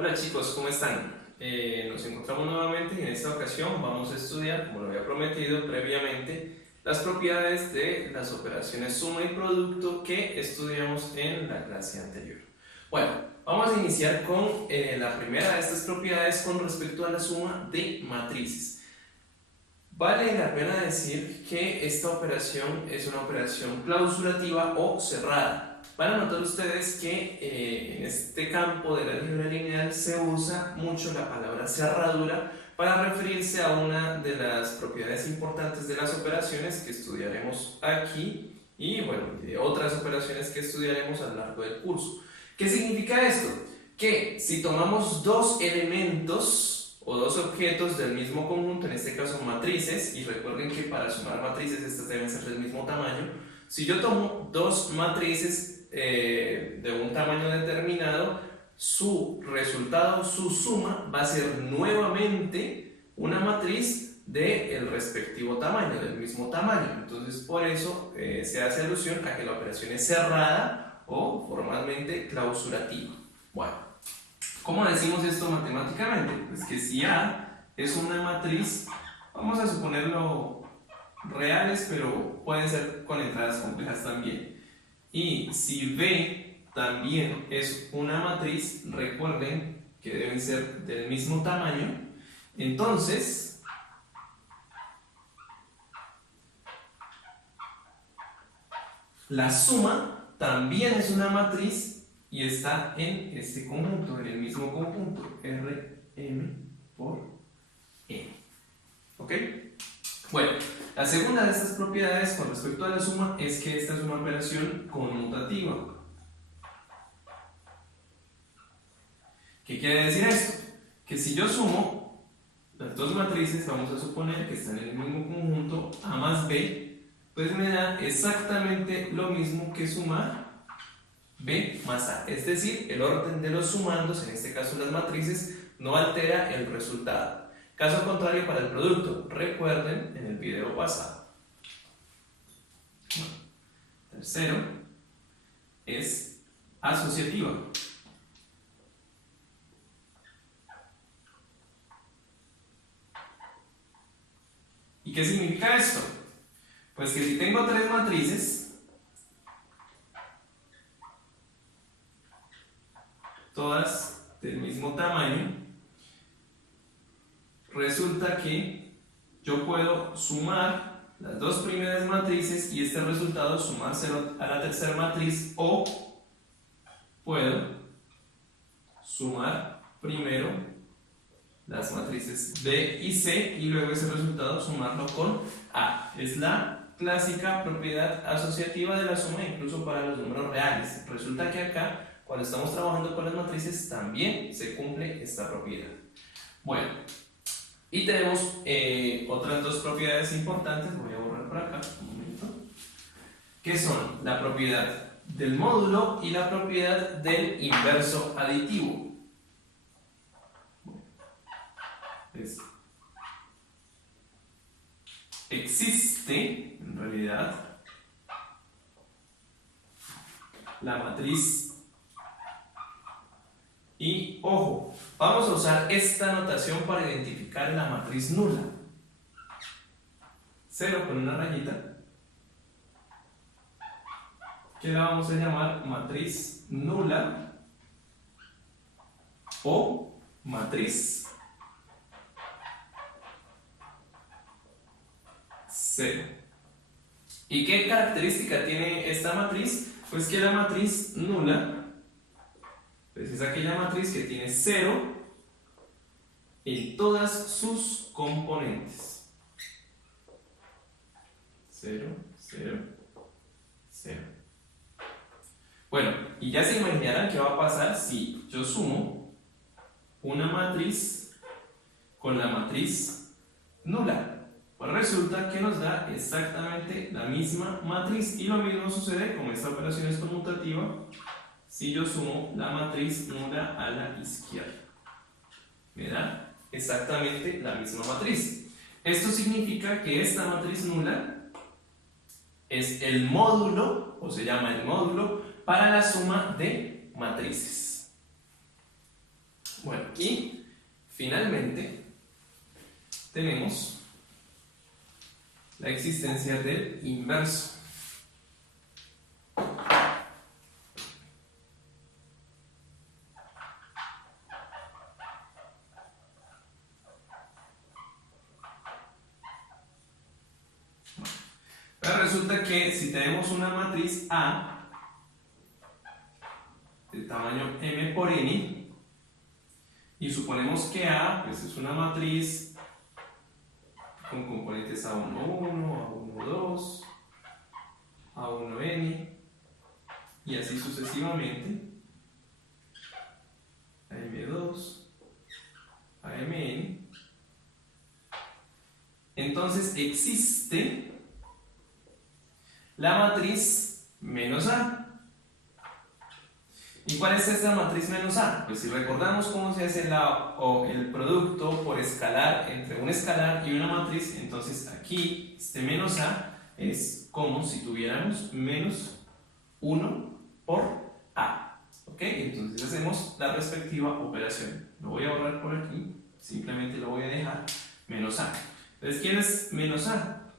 Hola chicos, ¿cómo están? Nos encontramos nuevamente y en esta ocasión vamos a estudiar, como lo había prometido previamente, las propiedades de las operaciones suma y producto que estudiamos en la clase anterior. Bueno, vamos a iniciar con la primera de estas propiedades con respecto a la suma de matrices. Vale la pena decir que esta operación es una operación clausurativa o cerrada. Van a notar ustedes que en este campo de la álgebra lineal se usa mucho la palabra cerradura para referirse a una de las propiedades importantes de las operaciones que estudiaremos aquí y bueno, de otras operaciones que estudiaremos a lo largo del curso. ¿Qué significa esto? Que si tomamos dos elementos o dos objetos del mismo conjunto, en este caso matrices, y recuerden que para sumar matrices estas deben ser del mismo tamaño. Si yo tomo dos matrices de un tamaño determinado, su resultado, su suma, va a ser nuevamente una matriz del respectivo tamaño, del mismo tamaño. Entonces, por eso se hace alusión a que la operación es cerrada o formalmente clausurativa. Bueno. ¿Cómo decimos esto matemáticamente? Pues que si A es una matriz, vamos a suponerlo reales, pero pueden ser con entradas complejas también. Y si B también es una matriz, recuerden que deben ser del mismo tamaño, entonces la suma también es una matriz y está en este conjunto, en el mismo conjunto, Rm por N. ¿Ok? Bueno, la segunda de estas propiedades con respecto a la suma es que esta es una operación conmutativa. ¿Qué quiere decir esto? Que si yo sumo las dos matrices, vamos a suponer que están en el mismo conjunto, A más B, pues me da exactamente lo mismo que sumar B más A, es decir, el orden de los sumandos, en este caso las matrices, no altera el resultado. Caso contrario para el producto, recuerden en el video pasado. Tercero es asociativa. ¿Y qué significa esto? Pues que si tengo tres matrices, todas del mismo tamaño, resulta que yo puedo sumar las dos primeras matrices y este resultado sumárselo a la tercera matriz, o puedo sumar primero las matrices B y C y luego ese resultado sumarlo con A. Es la clásica propiedad asociativa de la suma, incluso para los números reales. Resulta que acá, cuando estamos trabajando con las matrices, también se cumple esta propiedad. Bueno, y tenemos otras dos propiedades importantes, voy a borrar por acá un momento, que son la propiedad del módulo y la propiedad del inverso aditivo. Existe, en realidad, la matriz y, ojo, vamos a usar esta notación para identificar la matriz nula. 0 con una rayita, que la vamos a llamar matriz nula o matriz 0. ¿Y qué característica tiene esta matriz? Pues que la matriz nula pues es aquella matriz que tiene 0 en todas sus componentes. 0, 0, 0. Bueno, y ya se imaginarán qué va a pasar si yo sumo una matriz con la matriz nula. Pues resulta que nos da exactamente la misma matriz y lo mismo sucede como esta operación es conmutativa si yo sumo la matriz nula a la izquierda. Me da exactamente la misma matriz. Esto significa que esta matriz nula es el módulo, o se llama el módulo, para la suma de matrices. Bueno, y finalmente tenemos la existencia del inverso. Pero resulta que si tenemos una matriz A de tamaño m por n, y suponemos que A pues, es una matriz con componentes A11, A12, A1n, y así sucesivamente, AM2, AMN, entonces existe la matriz menos A. ¿Y cuál es esta matriz menos A? Pues si recordamos cómo se hace el producto por escalar entre un escalar y una matriz, entonces aquí este menos A es como si tuviéramos menos 1 por A. ¿Ok? Entonces hacemos la respectiva operación. Lo voy a borrar por aquí, simplemente lo voy a dejar menos A. Entonces, ¿quién es menos A?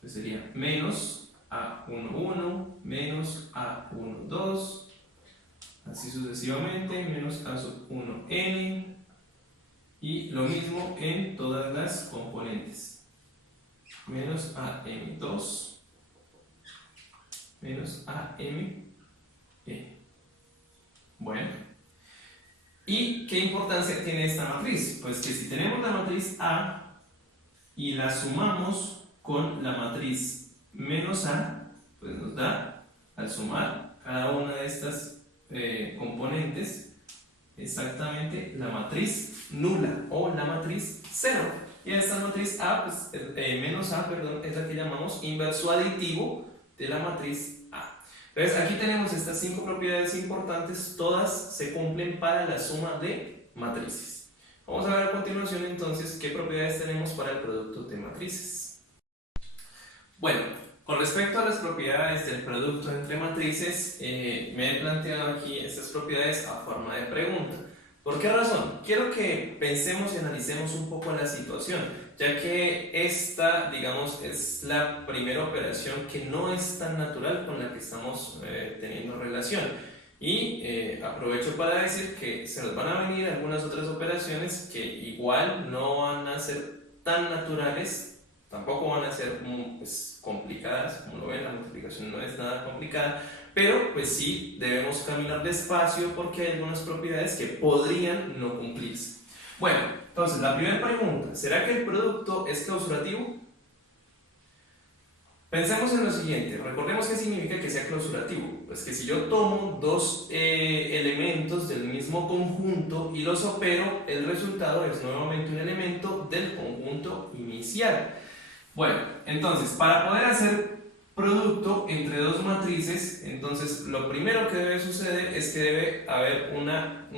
Pues sería menos A11 menos A12, así sucesivamente, menos A sub 1n, y lo mismo en todas las componentes, menos AM2 menos AME. Bueno, ¿y qué importancia tiene esta matriz? Pues que si tenemos la matriz A y la sumamos con la matriz menos A, pues nos da, al sumar cada una de estas componentes, exactamente la matriz nula o la matriz 0. Y esta matriz A, pues, menos A, perdón, es la que llamamos inverso aditivo de la matriz A. Entonces aquí tenemos estas 5 propiedades importantes, todas se cumplen para la suma de matrices. Vamos a ver a continuación entonces qué propiedades tenemos para el producto de matrices. Bueno, con respecto a las propiedades del producto entre matrices, me he planteado aquí estas propiedades a forma de pregunta. ¿Por qué razón? Quiero que pensemos y analicemos un poco la situación, ya que esta, digamos, es la primera operación que no es tan natural con la que estamos teniendo relación. Y aprovecho para decir que se nos van a venir algunas otras operaciones que igual no van a ser tan naturales, tampoco van a ser pues, complicadas, como lo ven, la multiplicación no es nada complicada, pero pues sí debemos caminar despacio porque hay algunas propiedades que podrían no cumplirse. Bueno, entonces la primera pregunta, ¿será que el producto es clausurativo? Pensemos en lo siguiente, recordemos qué significa que sea clausurativo. Pues que si yo tomo dos elementos del mismo conjunto y los opero, el resultado es nuevamente un elemento del conjunto inicial. Bueno, entonces para poder hacer producto entre dos matrices, entonces lo primero que debe suceder es que debe haber una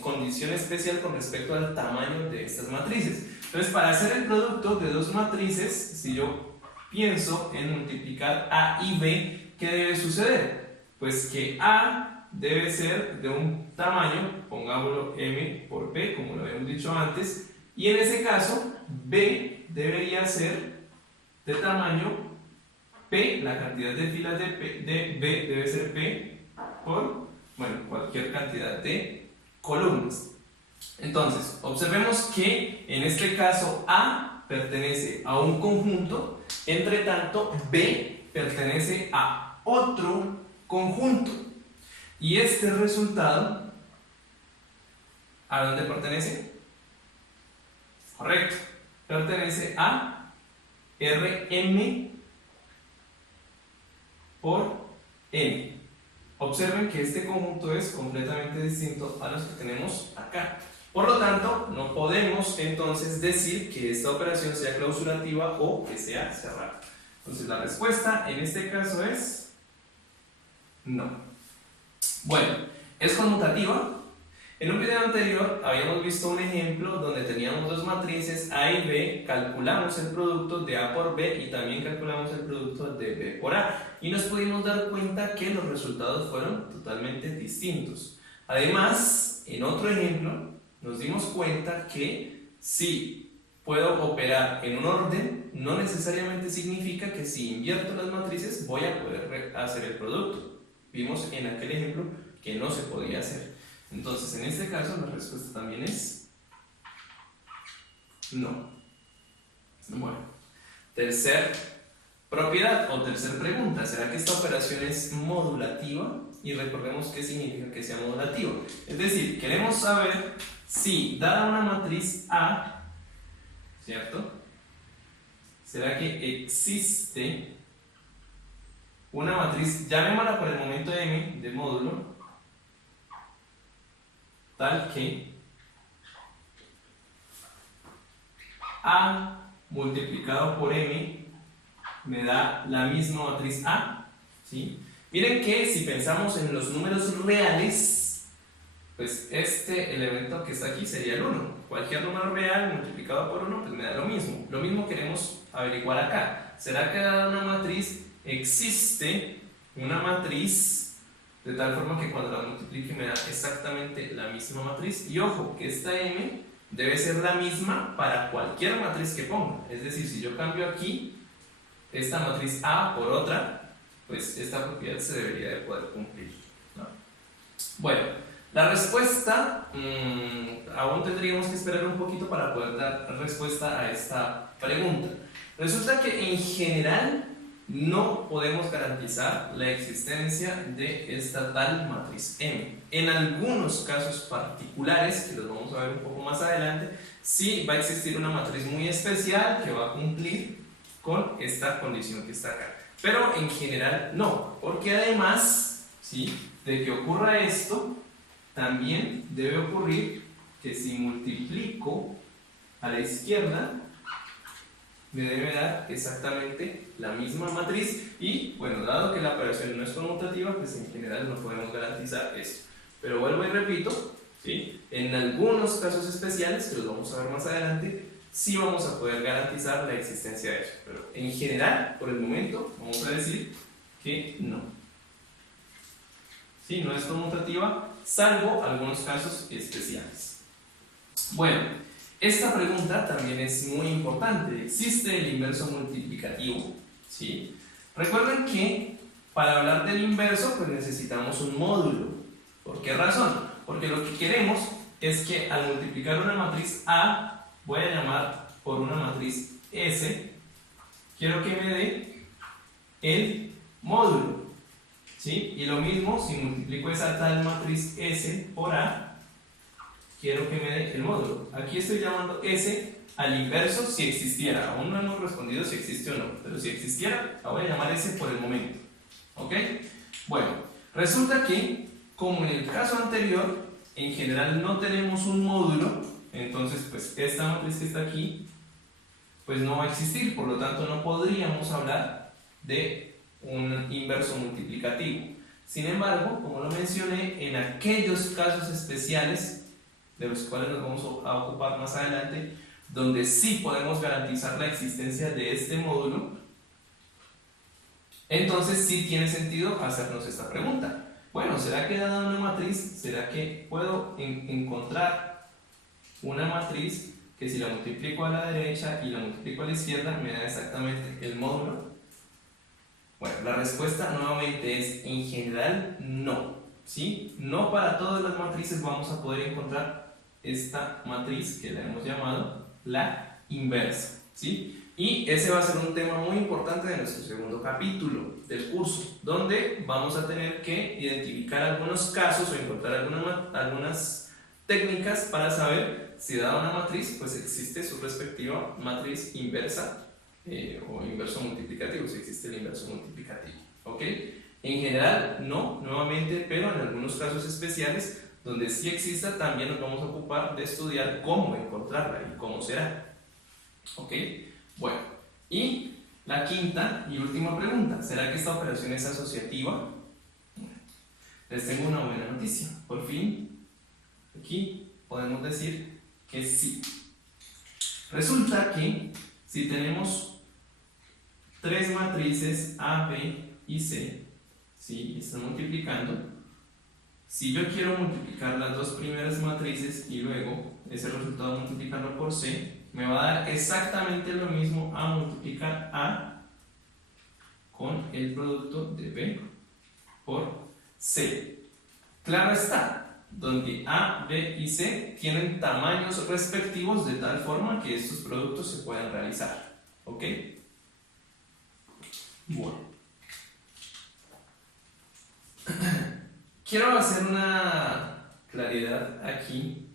condición especial con respecto al tamaño de estas matrices. Entonces para hacer el producto de dos matrices, si yo pienso en multiplicar A y B, ¿qué debe suceder? Pues que A debe ser de un tamaño, pongámoslo M por B, como lo habíamos dicho antes, y en ese caso B debería ser de tamaño P, la cantidad de filas de B debe ser P por, bueno, cualquier cantidad de columnas. Entonces, observemos que en este caso A pertenece a un conjunto, entre tanto B pertenece a otro conjunto. Y este resultado, ¿a dónde pertenece? Correcto, pertenece a Rm por n. Observen que este conjunto es completamente distinto a los que tenemos acá. Por lo tanto, no podemos entonces decir que esta operación sea clausurativa o que sea cerrada. Entonces la respuesta en este caso es no. Bueno, ¿es conmutativa? En un video anterior habíamos visto un ejemplo donde teníamos dos matrices A y B, calculamos el producto de A por B y también calculamos el producto de B por A y nos pudimos dar cuenta que los resultados fueron totalmente distintos. Además, en otro ejemplo, nos dimos cuenta que si puedo operar en un orden, no necesariamente significa que si invierto las matrices voy a poder hacer el producto. Vimos en aquel ejemplo que no se podía hacer. Entonces, en este caso, la respuesta también es no. Bueno, tercer propiedad o tercer pregunta, ¿será que esta operación es modulativa? Y recordemos qué significa que sea modulativa. Es decir, queremos saber si, dada una matriz A, ¿cierto? ¿Será que existe una matriz, llamémosla por el momento M de módulo, tal que A multiplicado por M me da la misma matriz A? ¿Sí? Miren que si pensamos en los números reales, pues este elemento que está aquí sería el 1. Cualquier número real multiplicado por 1 pues me da lo mismo. Lo mismo queremos averiguar acá. ¿Será que dada una matriz existe una matriz de tal forma que cuando la multiplique me da exactamente la misma matriz? Y ojo, que esta M debe ser la misma para cualquier matriz que ponga. Es decir, si yo cambio aquí esta matriz A por otra, pues esta propiedad se debería de poder cumplir, ¿no? Bueno, la respuesta, aún tendríamos que esperar un poquito para poder dar respuesta a esta pregunta. Resulta que en general no podemos garantizar la existencia de esta tal matriz M. En algunos casos particulares, que los vamos a ver un poco más adelante, sí va a existir una matriz muy especial que va a cumplir con esta condición que está acá. Pero en general no, porque además, ¿sí?, de que ocurra esto, también debe ocurrir que si multiplico a la izquierda, me debe dar exactamente la misma matriz. Y bueno, dado que la operación no es conmutativa, pues en general no podemos garantizar eso. Pero vuelvo y repito, ¿sí?, en algunos casos especiales, que los vamos a ver más adelante, sí vamos a poder garantizar la existencia de eso, pero en general, por el momento, vamos a decir que no. Sí, no es conmutativa, salvo algunos casos especiales. Bueno, esta pregunta también es muy importante. ¿Existe el inverso multiplicativo? ¿Sí? Recuerden que para hablar del inverso, pues necesitamos un módulo. ¿Por qué razón? Porque lo que queremos es que al multiplicar una matriz A, voy a llamar por una matriz S, quiero que me dé el módulo, ¿sí? Y lo mismo, si multiplico esa tal matriz S por A, quiero que me dé el módulo. Aquí estoy llamando S al inverso si existiera. Aún no hemos respondido si existe o no, pero si existiera, la voy a llamar S por el momento. ¿Ok? Bueno, resulta que, como en el caso anterior, en general no tenemos un módulo. Entonces, pues esta matriz que está aquí, pues no va a existir, por lo tanto no podríamos hablar de un inverso multiplicativo. Sin embargo, como lo mencioné, en aquellos casos especiales, de los cuales nos vamos a ocupar más adelante, donde sí podemos garantizar la existencia de este módulo, entonces sí tiene sentido hacernos esta pregunta. Bueno, ¿será que dada una matriz, será que puedo encontrar una matriz que si la multiplico a la derecha y la multiplico a la izquierda me da exactamente el módulo? Bueno, la respuesta nuevamente es en general no, ¿sí? No para todas las matrices vamos a poder encontrar esta matriz que la hemos llamado la inversa, ¿sí? Y ese va a ser un tema muy importante de nuestro segundo capítulo del curso, donde vamos a tener que identificar algunos casos o encontrar algunas técnicas para saber si dada una matriz, pues existe su respectiva matriz inversa o inverso multiplicativo, si existe el inverso multiplicativo. ¿Ok? En general, no, nuevamente, pero en algunos casos especiales, donde sí exista, también nos vamos a ocupar de estudiar cómo encontrarla y cómo será. ¿Ok? Bueno, y la quinta y última pregunta, ¿será que esta operación es asociativa? Les tengo una buena noticia, por fin, aquí podemos decir que sí. Resulta que si tenemos tres matrices A, B y C, ¿sí?, y están multiplicando, si yo quiero multiplicar las dos primeras matrices y luego ese resultado multiplicarlo por C, me va a dar exactamente lo mismo a multiplicar A con el producto de B por C. Claro está, donde A, B y C tienen tamaños respectivos de tal forma que estos productos se pueden realizar. ¿Ok? Bueno. Quiero hacer una claridad aquí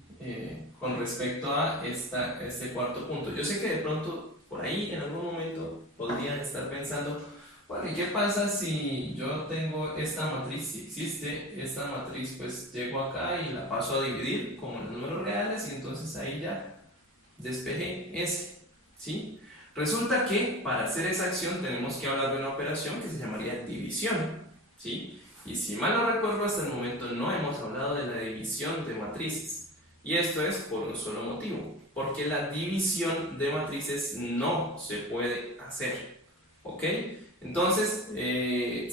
con respecto a este cuarto punto. Yo sé que de pronto por ahí en algún momento podrían estar pensando, bueno, ¿y qué pasa si yo tengo esta matriz? Si existe esta matriz, pues llego acá y la paso a dividir como en números reales y entonces ahí ya despejé S, ¿sí? Resulta que para hacer esa acción tenemos que hablar de una operación que se llamaría división, ¿sí? Y si mal no recuerdo, hasta el momento no hemos hablado de la división de matrices. Y esto es por un solo motivo, porque la división de matrices no se puede hacer, ¿ok? Entonces,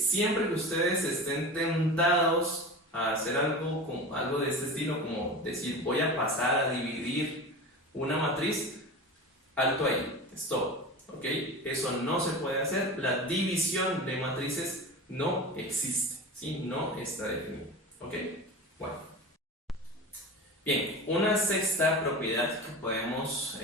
siempre que ustedes estén tentados a hacer algo de este estilo, como decir voy a pasar a dividir una matriz, alto ahí, stop, ¿ok? Eso no se puede hacer, la división de matrices no existe, ¿sí? No está definida, ¿ok? Bueno. Bien, una sexta propiedad que podemos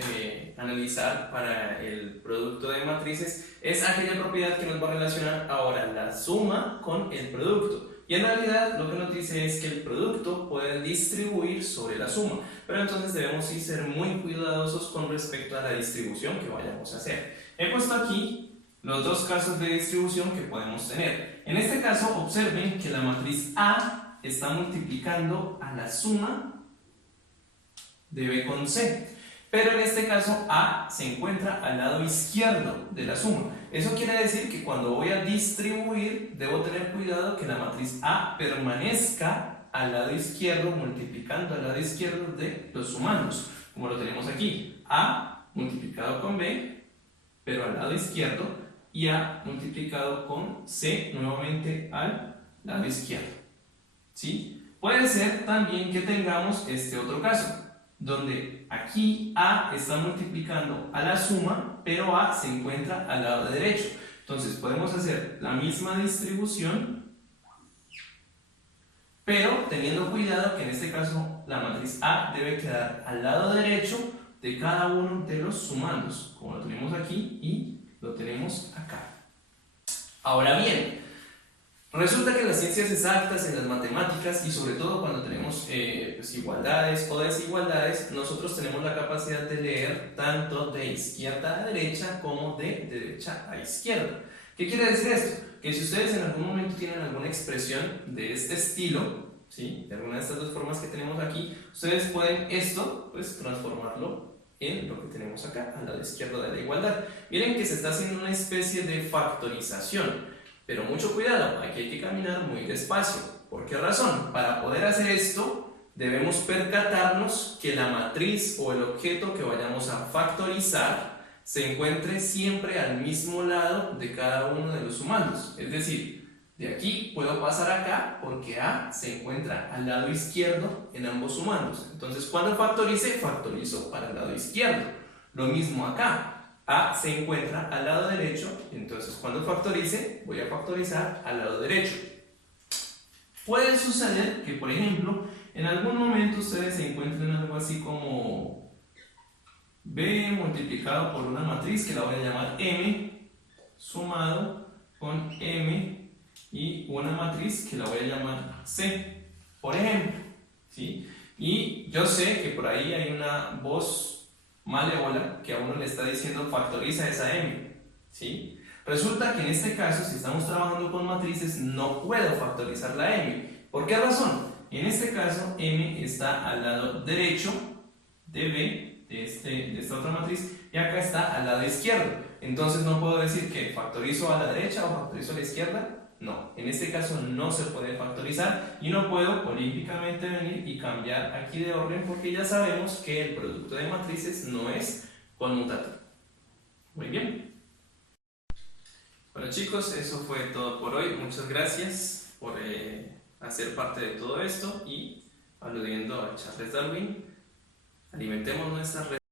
analizar para el producto de matrices es aquella propiedad que nos va a relacionar ahora la suma con el producto. Y en realidad lo que nos dice es que el producto puede distribuir sobre la suma, pero entonces debemos sí ser muy cuidadosos con respecto a la distribución que vayamos a hacer. He puesto aquí los dos casos de distribución que podemos tener. En este caso, observen que la matriz A está multiplicando a la suma de B con C, pero en este caso A se encuentra al lado izquierdo de la suma. Eso quiere decir que cuando voy a distribuir debo tener cuidado que la matriz A permanezca al lado izquierdo, multiplicando al lado izquierdo de los sumandos, como lo tenemos aquí, A multiplicado con B, pero al lado izquierdo, y A multiplicado con C nuevamente al lado izquierdo, ¿sí? Puede ser también que tengamos este otro caso, donde aquí A está multiplicando a la suma, pero A se encuentra al lado derecho. Entonces podemos hacer la misma distribución, pero teniendo cuidado que en este caso la matriz A debe quedar al lado derecho de cada uno de los sumandos, como lo tenemos aquí y lo tenemos acá. Ahora bien, resulta que en las ciencias exactas, en las matemáticas y sobre todo cuando tenemos pues igualdades o desigualdades, nosotros tenemos la capacidad de leer tanto de izquierda a derecha como de derecha a izquierda. ¿Qué quiere decir esto? Que si ustedes en algún momento tienen alguna expresión de este estilo, ¿sí? De alguna de estas dos formas que tenemos aquí, ustedes pueden esto pues transformarlo en lo que tenemos acá, al lado izquierdo de la igualdad. Miren que se está haciendo una especie de factorización. Pero mucho cuidado, aquí hay que caminar muy despacio. ¿Por qué razón? Para poder hacer esto, debemos percatarnos que la matriz o el objeto que vayamos a factorizar se encuentre siempre al mismo lado de cada uno de los sumandos. Es decir, de aquí puedo pasar acá porque A se encuentra al lado izquierdo en ambos sumandos. Entonces, cuando factorice, factorizo para el lado izquierdo. Lo mismo acá. A se encuentra al lado derecho, entonces cuando factorice, voy a factorizar al lado derecho. Puede suceder que, por ejemplo, en algún momento ustedes se encuentren algo así como B multiplicado por una matriz que la voy a llamar M, sumado con M y una matriz que la voy a llamar C, por ejemplo, ¿sí? Y yo sé que por ahí hay una voz malévola que a uno le está diciendo factoriza esa M, ¿sí? Resulta que en este caso, si estamos trabajando con matrices, no puedo factorizar la M. ¿Por qué razón? En este caso, M está al lado derecho de B, de esta otra matriz, y acá está al lado izquierdo. Entonces no puedo decir que factorizo a la derecha o factorizo a la izquierda. No, en este caso no se puede factorizar y no puedo olímpicamente venir y cambiar aquí de orden porque ya sabemos que el producto de matrices no es conmutativo. Muy bien. Bueno chicos, eso fue todo por hoy. Muchas gracias por a ser parte de todo esto y, aludiendo a Charles Darwin, alimentemos nuestras redes